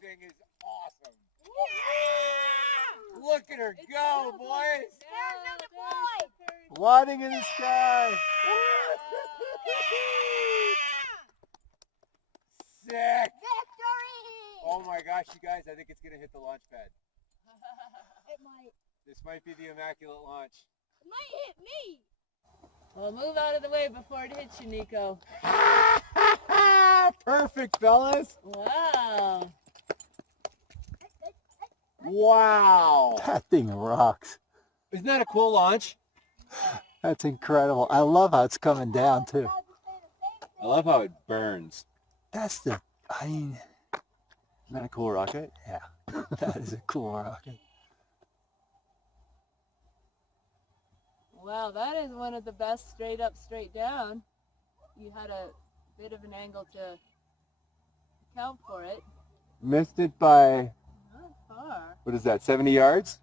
thing is awesome. Look at her go, boys. Lighting in the sky. Sick. Oh my gosh, you guys, I think it's going to hit the launch pad. It might. This might be the immaculate launch. It might hit me. Well, move out of the way before it hits you, Nico. Perfect, fellas. Wow. Wow. That thing rocks. Isn't that a cool launch? That's incredible. I love how it's coming down, too. I love how it burns. That's the, I mean, Isn't that a cool rocket? yeah, that is a cool rocket. Wow, that is one of the best straight up, straight down. You had a bit of an angle to account for it. Missed it by, Not far. what is that, 70 yards?